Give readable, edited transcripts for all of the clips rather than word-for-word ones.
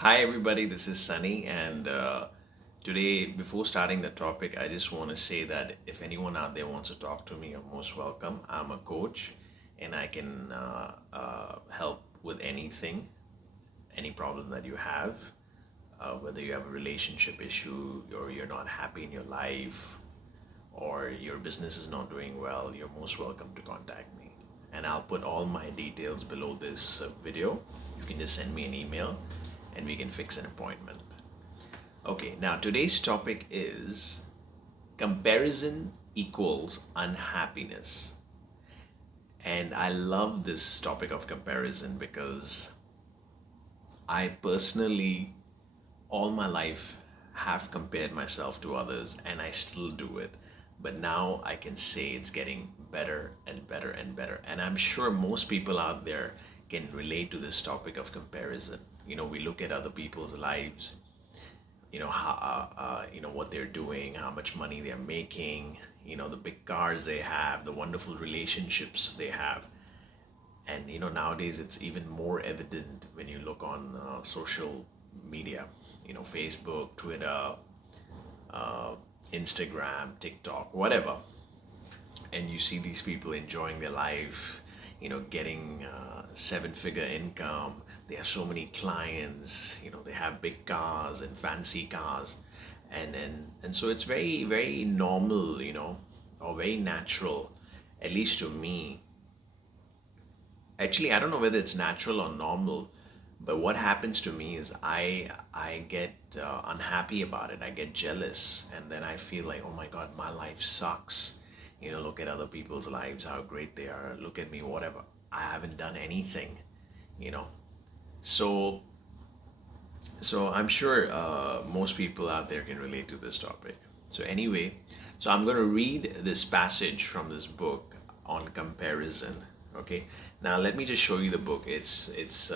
Hi, everybody, this is Sunny, and today, before starting the topic, I just want to say that if anyone out there wants to talk to me, you're most welcome. I'm a coach and I can help with anything, any problem that you have, whether you have a relationship issue or you're not happy in your life or your business is not doing well, you're most welcome to contact me. And I'll put all my details below this video. You can just send me an email and we can fix an appointment. Okay, now today's topic is comparison equals unhappiness. And I love this topic of comparison because I personally, all my life, have compared myself to others and I still do it. But now I can say it's getting better and better and better. And I'm sure most people out there can relate to this topic of comparison. We look at other people's lives, how what they're doing, how much money they're making, the big cars they have, the wonderful relationships they have. And nowadays it's even more evident when you look on social media, Facebook, Twitter, Instagram, TikTok, whatever, and you see these people enjoying their life, getting seven-figure income. They have so many clients, they have big cars and fancy cars, and so it's very very normal, or very natural, at least to me. Actually, I don't know whether it's natural or normal, but what happens to me is I get unhappy about it. I get jealous, and then I feel like, oh my God, my life sucks. Look at other people's lives, how great they are. Look at me, whatever. I haven't done anything. You know, so I'm sure most people out there can relate to this topic. So anyway, so I'm going to read this passage from this book on comparison. Okay, now let me just show you the book. It's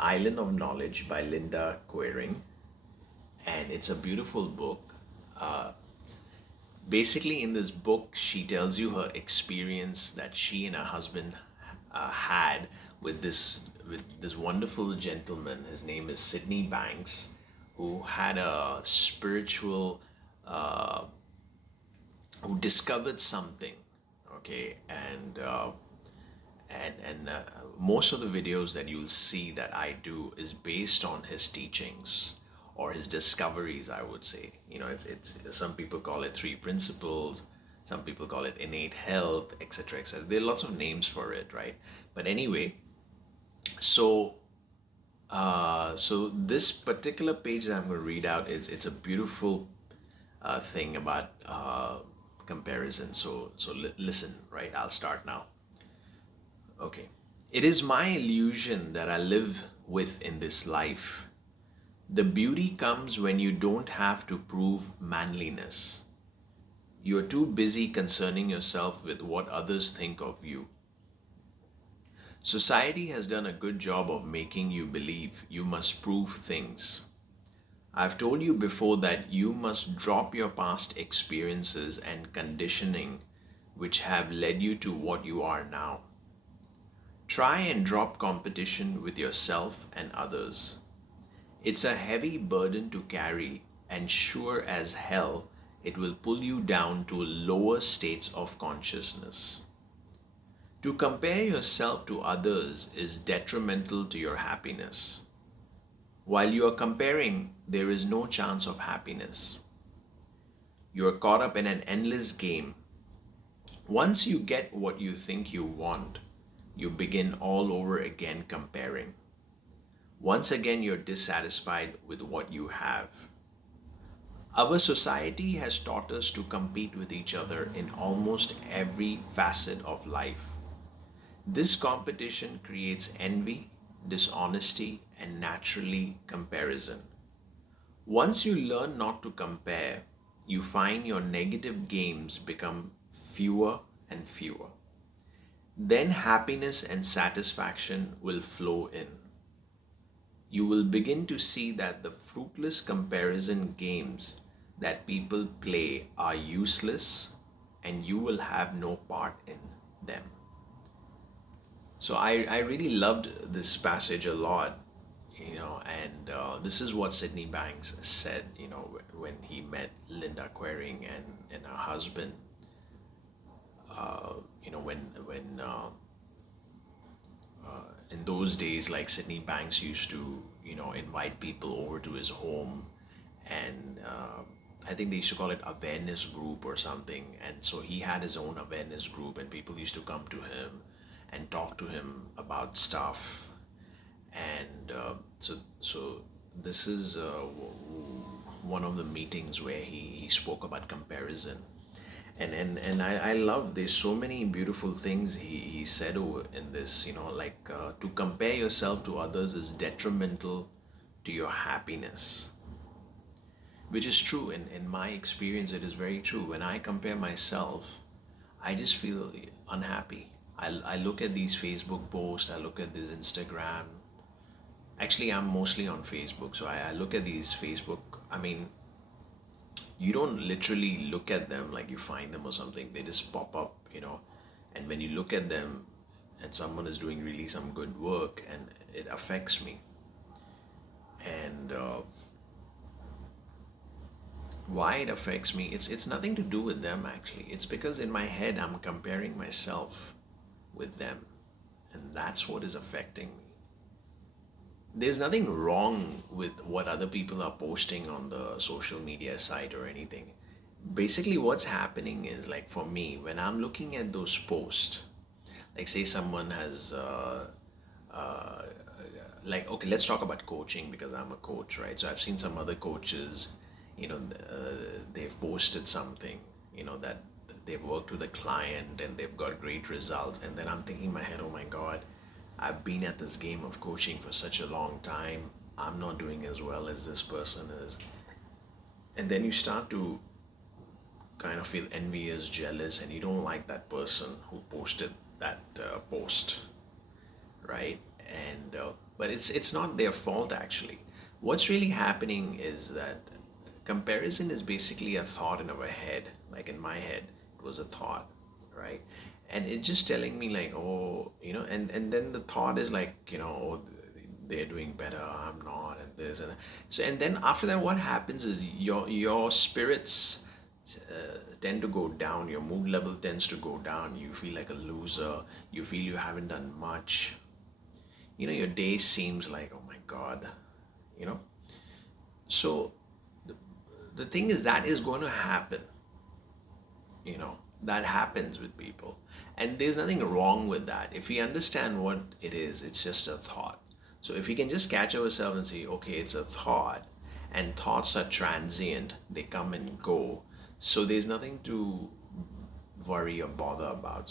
Island of Knowledge by Linda Quering, and it's a beautiful book. Basically, in this book, she tells you her experience that she and her husband had with this wonderful gentleman. His name is Sydney Banks, who had a spiritual, who discovered something. Okay, and most of the videos that you'll see that I do is based on his teachings or his discoveries, I would say. It's some people call it three principles, some people call it innate health, etc., etc. There are lots of names for it, right? But anyway, so so this particular page that I'm going to read out, it's a beautiful thing about comparison. So listen, right? I'll start now. Okay. It is my illusion that I live with in this life. The beauty comes when you don't have to prove manliness. You are too busy concerning yourself with what others think of you. Society has done a good job of making you believe you must prove things. I've told you before that you must drop your past experiences and conditioning which have led you to what you are now. Try and drop competition with yourself and others. It's a heavy burden to carry, and sure as hell, it will pull you down to lower states of consciousness. To compare yourself to others is detrimental to your happiness. While you are comparing, there is no chance of happiness. You are caught up in an endless game. Once you get what you think you want, you begin all over again comparing. Once again, you're dissatisfied with what you have. Our society has taught us to compete with each other in almost every facet of life. This competition creates envy, dishonesty, and naturally comparison. Once you learn not to compare, you find your negative games become fewer and fewer. Then happiness and satisfaction will flow in. You will begin to see that the fruitless comparison games that people play are useless and you will have no part in them. So I really loved this passage a lot. and this is what Sydney Banks said, when he met Linda Quering and her husband. When in those days, like Sydney Banks used to, invite people over to his home, and I think they used to call it awareness group or something. And so he had his own awareness group, and people used to come to him and talk to him about stuff. And so this is one of the meetings where he spoke about comparison. And I love, there's so many beautiful things he said in this, like to compare yourself to others is detrimental to your happiness, which is true. In my experience, it is very true. When I compare myself, I just feel unhappy. I look at these Facebook posts, I look at this Instagram. Actually, I'm mostly on Facebook, so I look at these Facebook. I mean, you don't literally look at them like you find them or something. They just pop up, and when you look at them and someone is doing really some good work, and it affects me. And why it affects me, it's nothing to do with them actually. It's because in my head I'm comparing myself with them, and that's what is affecting me. There's nothing wrong with what other people are posting on the social media site or anything. Basically, what's happening is, like, for me, when I'm looking at those posts, like say someone has like, okay, let's talk about coaching because I'm a coach, right? So I've seen some other coaches, they've posted something, that they've worked with a client and they've got great results, and then I'm thinking in my head, oh my god, I've been at this game of coaching for such a long time. I'm not doing as well as this person is. And then you start to kind of feel envious, jealous, and you don't like that person who posted that post, right? And but it's not their fault actually. What's really happening is that comparison is basically a thought in our head. Like in my head, it was a thought, right? And it's just telling me like, oh, and then the thought is like, oh, they're doing better, I'm not, and this and that. So, and then after that, what happens is your spirits tend to go down, your mood level tends to go down, you feel like a loser, you feel you haven't done much, your day seems like, oh my god, you know so the thing is, that is going to happen, that happens with people, and there's nothing wrong with that. If we understand what it is, it's just a thought. So if we can just catch ourselves and say, okay, it's a thought, and thoughts are transient, they come and go, so there's nothing to worry or bother about.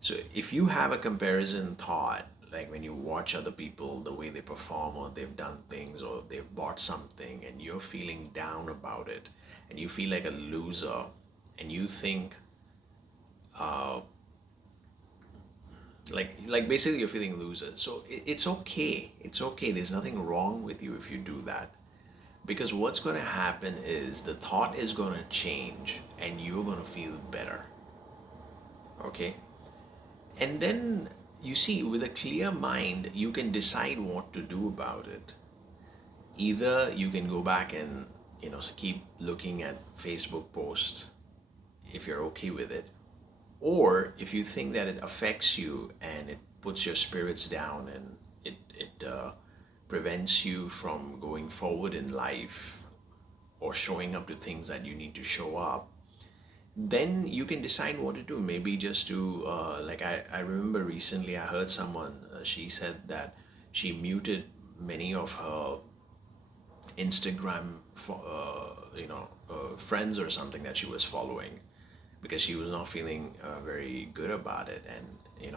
So if you have a comparison thought, like when you watch other people, the way they perform, or they've done things, or they've bought something, and you're feeling down about it, and you feel like a loser, and you think, like basically you're feeling loser. So it's okay. It's okay. There's nothing wrong with you if you do that, because what's going to happen is the thought is going to change, and you're going to feel better. Okay, and then you see, with a clear mind, you can decide what to do about it. Either you can go back and keep looking at Facebook posts if you're okay with it, or if you think that it affects you and it puts your spirits down, and it prevents you from going forward in life or showing up to things that you need to show up, then you can decide what to do. Maybe just to like I remember recently I heard someone, she said that she muted many of her Instagram friends or something that she was following, because she was not feeling very good about it. And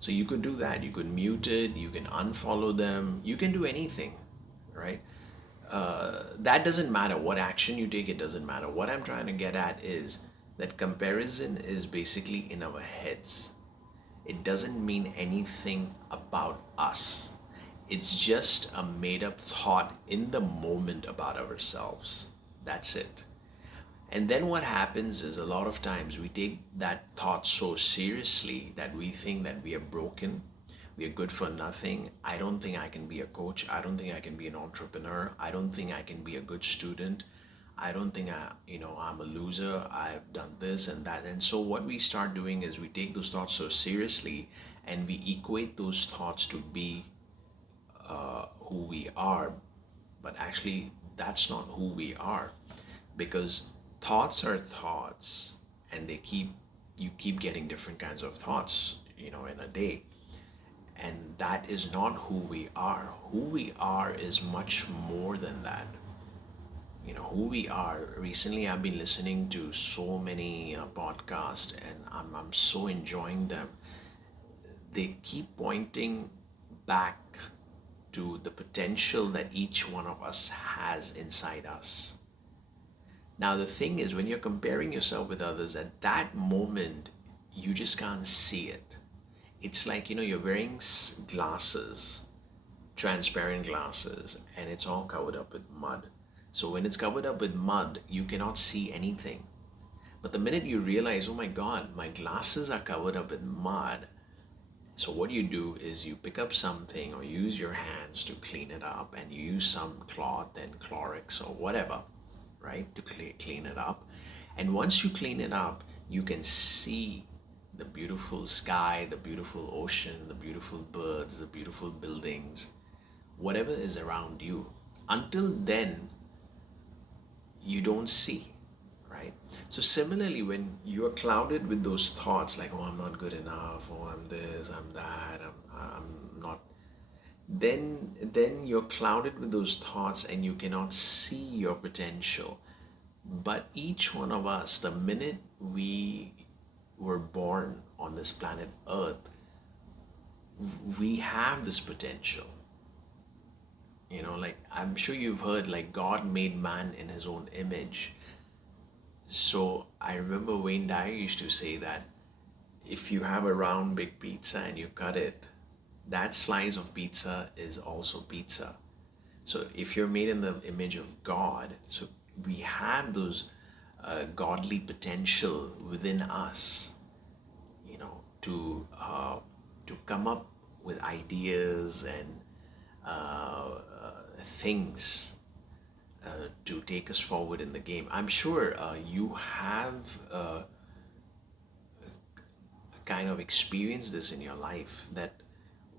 so you could do that, you could mute it, you can unfollow them, you can do anything, right? That doesn't matter what action you take, it doesn't matter. What I'm trying to get at is that comparison is basically in our heads. It doesn't mean anything about us. It's just a made up thought in the moment about ourselves. That's it. And then what happens is, a lot of times we take that thought so seriously that we think that we are broken, we're good for nothing. I don't think I can be a coach. I don't think I can be an entrepreneur. I don't think I can be a good student. I don't think I'm a loser. I've done this and that. And so what we start doing is we take those thoughts so seriously, and we equate those thoughts to be who we are. But actually, that's not who we are, because thoughts are thoughts, and you keep getting different kinds of thoughts, in a day. And that is not who we are. Who we are is much more than that. Who we are. Recently, I've been listening to so many podcasts, and I'm so enjoying them. They keep pointing back to the potential that each one of us has inside us. Now, the thing is, when you're comparing yourself with others, at that moment, you just can't see it. It's like, you're wearing glasses, transparent glasses, and it's all covered up with mud. So when it's covered up with mud, you cannot see anything. But the minute you realize, oh my God, my glasses are covered up with mud, so what you do is you pick up something or use your hands to clean it up, and you use some cloth and Clorox or whatever, right, to clean it up. And once you clean it up, you can see the beautiful sky, the beautiful ocean, the beautiful birds, the beautiful buildings, whatever is around you. Until then, you don't see, right? So similarly, when you're clouded with those thoughts like, oh, I'm not good enough, oh, I'm this, I'm that, I'm not, then you're clouded with those thoughts, and you cannot see your potential. But each one of us, the minute we were born on this planet Earth, we have this potential. Like, I'm sure you've heard, like, God made man in his own image. So I remember Wayne Dyer used to say that if you have a round big pizza and you cut it, that slice of pizza is also pizza. So if you're made in the image of God, so we have those godly potential within us, to come up with ideas and things to take us forward in the game. I'm sure you have kind of experienced this in your life, that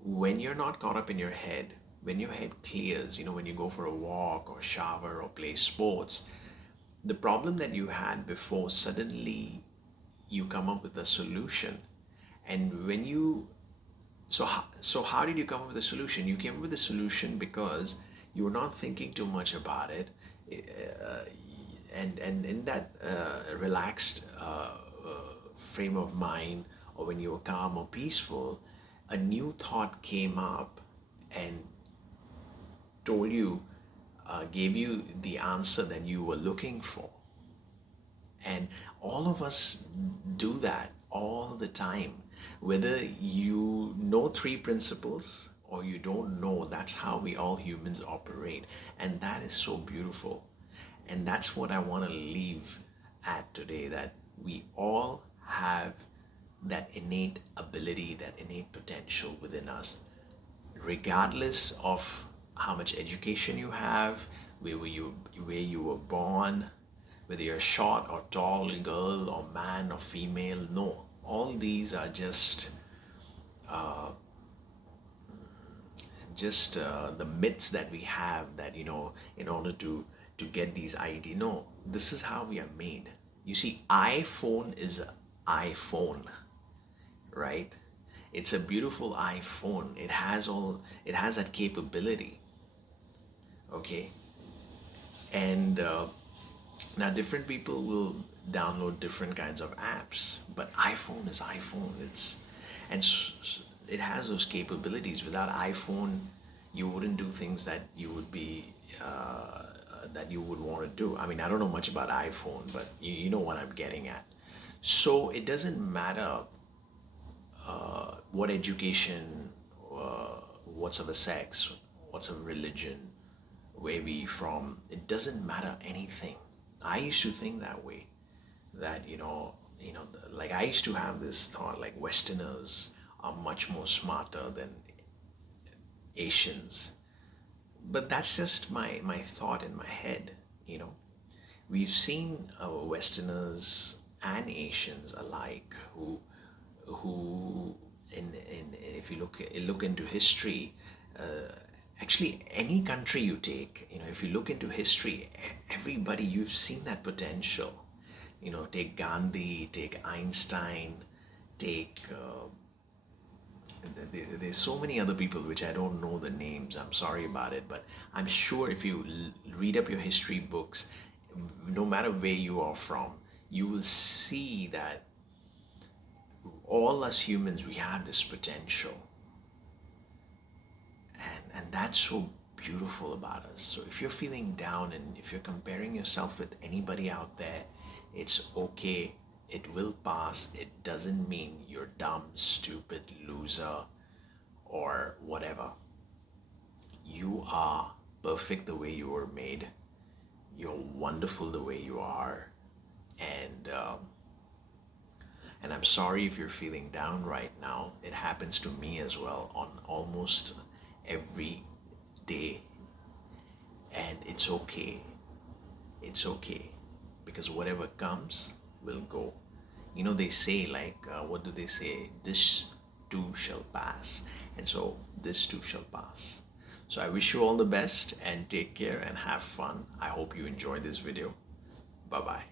when you're not caught up in your head, when your head clears, when you go for a walk or shower or play sports, the problem that you had before, suddenly you come up with a solution. And when you so how did you come up with a solution? You came up with a solution because you were not thinking too much about it, and in that relaxed frame of mind, or when you were calm or peaceful, a new thought came up and told you, gave you the answer that you were looking for. And all of us do that all the time. Whether you know three principles or you don't know, that's how we all humans operate. And that is so beautiful. And that's what I want to leave at today, that we all have that innate ability, that innate potential within us, regardless of how much education you have, where you were born, whether you're short or tall, girl or man or female. No, all these are just the myths that we have, that in order to get these ideas. No, this is how we are made. You see, iPhone is iPhone, right? It's a beautiful iPhone. It has that capability. Okay. And now different people will download different kinds of apps, but iPhone is iPhone. It has those capabilities. Without iPhone, you wouldn't do things that you would be that you would want to do. I mean, I don't know much about iPhone, but you know what I'm getting at. So it doesn't matter what education, what's of a sex, what's of religion, where we from. It doesn't matter anything. I used to think that way. That like I used to have this thought, like Westerners are much more smarter than Asians. But that's just my thought in my head, you know. We've seen Westerners and Asians alike who in if you look into history, actually any country you take, you know, if you look into history, everybody, you've seen that potential. You know, take Gandhi, take Einstein, take there's so many other people which I don't know the names. I'm sorry about it, but I'm sure if you read up your history books, no matter where you are from, you will see that all us humans, we have this potential, and that's so beautiful about us. So if you're feeling down and if you're comparing yourself with anybody out there, it's okay. It will pass. It doesn't mean you're dumb, stupid, loser, or whatever. You are perfect the way you were made. You're wonderful the way you are. And I'm sorry if you're feeling down right now. It happens to me as well on almost every day. And it's okay. It's okay. Because whatever comes will go. You know, they say, like, what do they say? This too shall pass. And so, this too shall pass. So, I wish you all the best and take care and have fun. I hope you enjoyed this video. Bye bye.